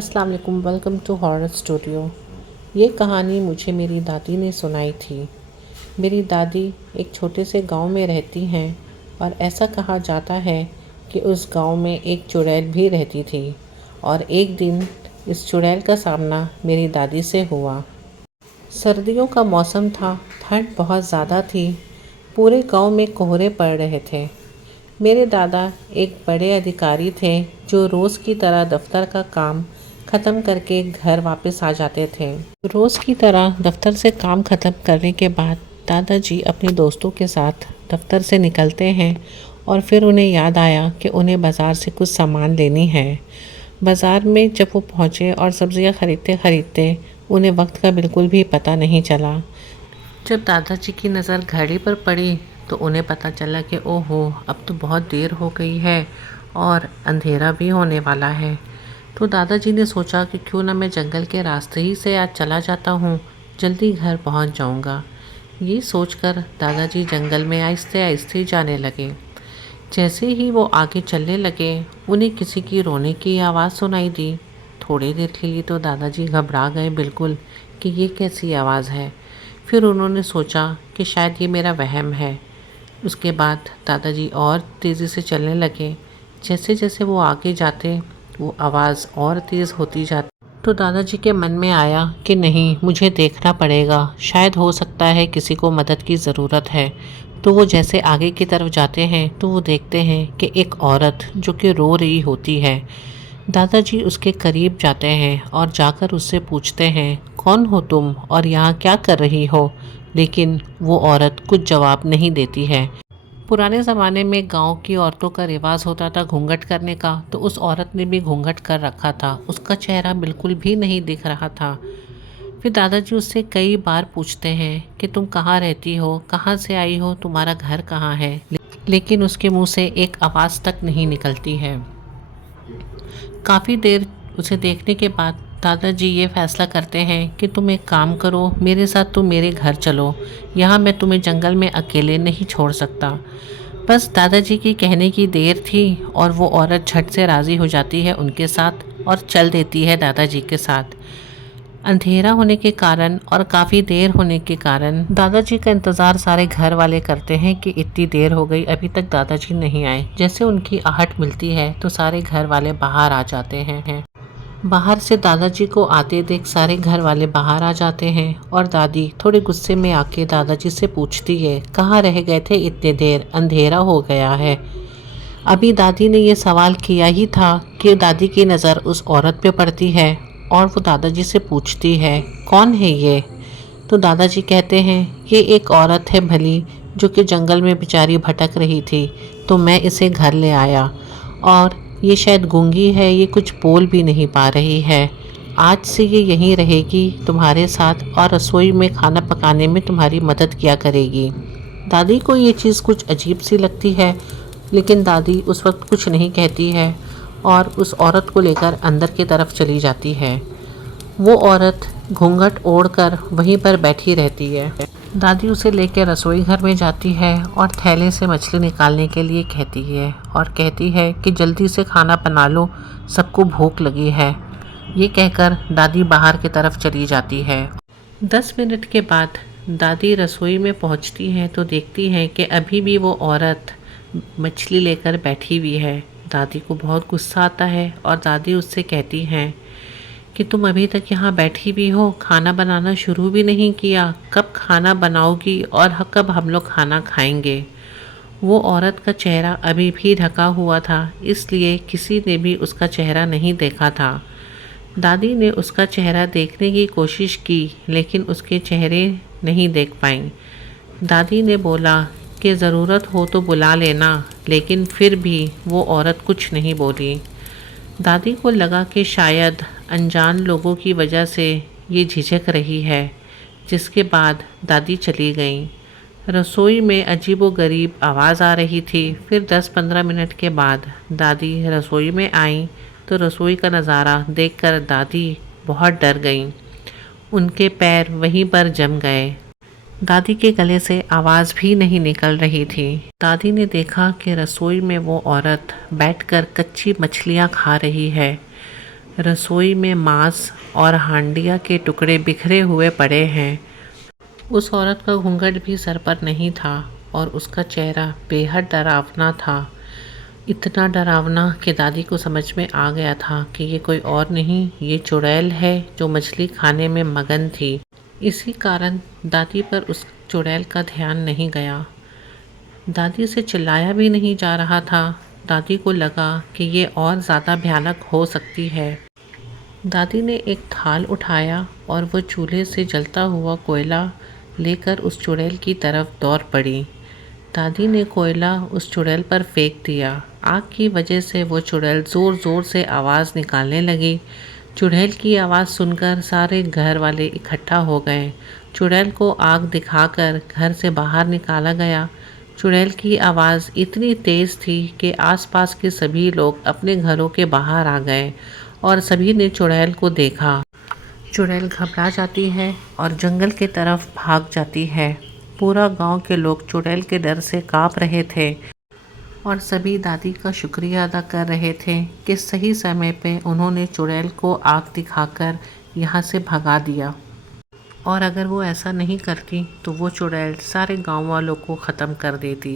अस्सलाम वालेकुम, welcome to horror studio. ये कहानी मुझे मेरी दादी ने सुनाई थी। मेरी दादी एक छोटे से गांव में रहती हैं और ऐसा कहा जाता है कि उस गांव में एक चुड़ैल भी रहती थी और एक दिन इस चुड़ैल का सामना मेरी दादी से हुआ। सर्दियों का मौसम था, ठंड बहुत ज़्यादा थी, पूरे गांव में कोहरे पड़ रहे थे। मेरे दादा एक बड़े अधिकारी थे जो रोज़ की तरह दफ्तर का काम ख़त्म करके घर वापस आ जाते थे। रोज़ की तरह दफ्तर से काम ख़त्म करने के बाद दादाजी अपने दोस्तों के साथ दफ्तर से निकलते हैं और फिर उन्हें याद आया कि उन्हें बाज़ार से कुछ सामान लेनी है। बाज़ार में जब वो पहुँचे और सब्ज़ियाँ ख़रीदते ख़रीदते उन्हें वक्त का बिल्कुल भी पता नहीं चला। जब दादाजी की नज़र घड़ी पर पड़ी तो उन्हें पता चला कि ओहो, अब तो बहुत देर हो गई है और अंधेरा भी होने वाला है। तो दादाजी ने सोचा कि क्यों ना मैं जंगल के रास्ते ही से आज चला जाता हूँ, जल्दी घर पहुँच जाऊँगा। ये सोचकर दादाजी जंगल में आहिस्ते आहिस्ते जाने लगे। जैसे ही वो आगे चलने लगे उन्हें किसी की रोने की आवाज़ सुनाई दी। थोड़ी देर के लिए तो दादाजी घबरा गए बिल्कुल कि ये कैसी आवाज़ है। फिर उन्होंने सोचा कि शायद ये मेरा वहम है। उसके बाद दादाजी और तेज़ी से चलने लगे। जैसे जैसे वो आगे जाते वो आवाज़ और तेज़ होती जाती। तो दादाजी के मन में आया कि नहीं, मुझे देखना पड़ेगा, शायद हो सकता है किसी को मदद की ज़रूरत है। तो वो जैसे आगे की तरफ जाते हैं तो वो देखते हैं कि एक औरत जो कि रो रही होती है। दादाजी उसके करीब जाते हैं और जाकर उससे पूछते हैं, कौन हो तुम और यहाँ क्या कर रही हो? लेकिन वो औरत कुछ जवाब नहीं देती है। पुराने ज़माने में गांव की औरतों का रिवाज होता था घूंघट करने का, तो उस औरत ने भी घूंघट कर रखा था। उसका चेहरा बिल्कुल भी नहीं दिख रहा था। फिर दादाजी उससे कई बार पूछते हैं कि तुम कहाँ रहती हो, कहाँ से आई हो, तुम्हारा घर कहाँ है? लेकिन उसके मुंह से एक आवाज़ तक नहीं निकलती है। काफ़ी देर उसे देखने के बाद दादाजी ये फैसला करते हैं कि तुम एक काम करो, मेरे साथ तुम मेरे घर चलो, यहाँ मैं तुम्हें जंगल में अकेले नहीं छोड़ सकता। बस दादाजी की कहने की देर थी और वो औरत झट से राज़ी हो जाती है उनके साथ और चल देती है दादाजी के साथ। अंधेरा होने के कारण और काफ़ी देर होने के कारण दादाजी का इंतज़ार सारे घर वाले करते हैं कि इतनी देर हो गई, अभी तक दादाजी नहीं आए। जैसे उनकी आहट मिलती है तो सारे घर वाले बाहर आ जाते हैं। बाहर से दादाजी को आते देख सारे घर वाले बाहर आ जाते हैं और दादी थोड़े गुस्से में आके दादाजी से पूछती है, कहाँ रह गए थे इतने देर, अंधेरा हो गया है। अभी दादी ने ये सवाल किया ही था कि दादी की नज़र उस औरत पे पड़ती है और वो दादाजी से पूछती है, कौन है ये? तो दादाजी कहते हैं, ये एक औरत है भली जो कि जंगल में बेचारी भटक रही थी, तो मैं इसे घर ले आया। और ये शायद गूंगी है, ये कुछ बोल भी नहीं पा रही है। आज से ये यहीं रहेगी तुम्हारे साथ और रसोई में खाना पकाने में तुम्हारी मदद किया करेगी। दादी को ये चीज़ कुछ अजीब सी लगती है, लेकिन दादी उस वक्त कुछ नहीं कहती है और उस औरत को लेकर अंदर की तरफ चली जाती है। वो औरत घूंघट ओढ़कर वहीं पर बैठी रहती है। दादी उसे लेकर रसोई घर में जाती है और थैले से मछली निकालने के लिए कहती है और कहती है कि जल्दी से खाना बना लो, सबको भूख लगी है। ये कहकर दादी बाहर की तरफ चली जाती है। 10 मिनट के बाद दादी रसोई में पहुंचती हैं तो देखती हैं कि अभी भी वो औरत मछली लेकर बैठी हुई है। दादी को बहुत गुस्सा आता है और दादी उससे कहती हैं कि तुम अभी तक यहाँ बैठी भी हो, खाना बनाना शुरू भी नहीं किया, कब खाना बनाओगी और कब हम लोग खाना खाएंगे? वो औरत का चेहरा अभी भी ढका हुआ था, इसलिए किसी ने भी उसका चेहरा नहीं देखा था। दादी ने उसका चेहरा देखने की कोशिश की लेकिन उसके चेहरे नहीं देख पाई। दादी ने बोला कि ज़रूरत हो तो बुला लेना, लेकिन फिर भी वो औरत कुछ नहीं बोली। दादी को लगा कि शायद अनजान लोगों की वजह से ये झिझक रही है, जिसके बाद दादी चली गई। रसोई में अजीबोगरीब आवाज़ आ रही थी। फिर 10-15 मिनट के बाद दादी रसोई में आई तो रसोई का नज़ारा देखकर दादी बहुत डर गईं। उनके पैर वहीं पर जम गए। दादी के गले से आवाज़ भी नहीं निकल रही थी। दादी ने देखा कि रसोई में वो औरत बैठकर कच्ची मछलियाँ खा रही है। रसोई में मांस और हांडिया के टुकड़े बिखरे हुए पड़े हैं। उस औरत का घूंघट भी सर पर नहीं था और उसका चेहरा बेहद डरावना था। इतना डरावना कि दादी को समझ में आ गया था कि ये कोई और नहीं, ये चुड़ैल है जो मछली खाने में मगन थी। इसी कारण दादी पर उस चुड़ैल का ध्यान नहीं गया। दादी से चिल्लाया भी नहीं जा रहा था। दादी को लगा कि ये और ज़्यादा भयानक हो सकती है। दादी ने एक थाल उठाया और वो चूल्हे से जलता हुआ कोयला लेकर उस चुड़ैल की तरफ दौड़ पड़ी। दादी ने कोयला उस चुड़ैल पर फेंक दिया। आग की वजह से वो चुड़ैल ज़ोर ज़ोर से आवाज़ निकालने लगी। चुड़ैल की आवाज़ सुनकर सारे घर वाले इकट्ठा हो गए। चुड़ैल को आग दिखाकर घर से बाहर निकाला गया। चुड़ैल की आवाज़ इतनी तेज़ थी कि आसपास के सभी लोग अपने घरों के बाहर आ गए और सभी ने चुड़ैल को देखा। चुड़ैल घबरा जाती है और जंगल की तरफ भाग जाती है। पूरा गांव के लोग चुड़ैल के डर से कांप रहे थे और सभी दादी का शुक्रिया अदा कर रहे थे कि सही समय पे उन्होंने चुड़ैल को आग दिखाकर यहाँ से भगा दिया। और अगर वो ऐसा नहीं करती तो वो चुड़ैल सारे गांव वालों को ख़त्म कर देती।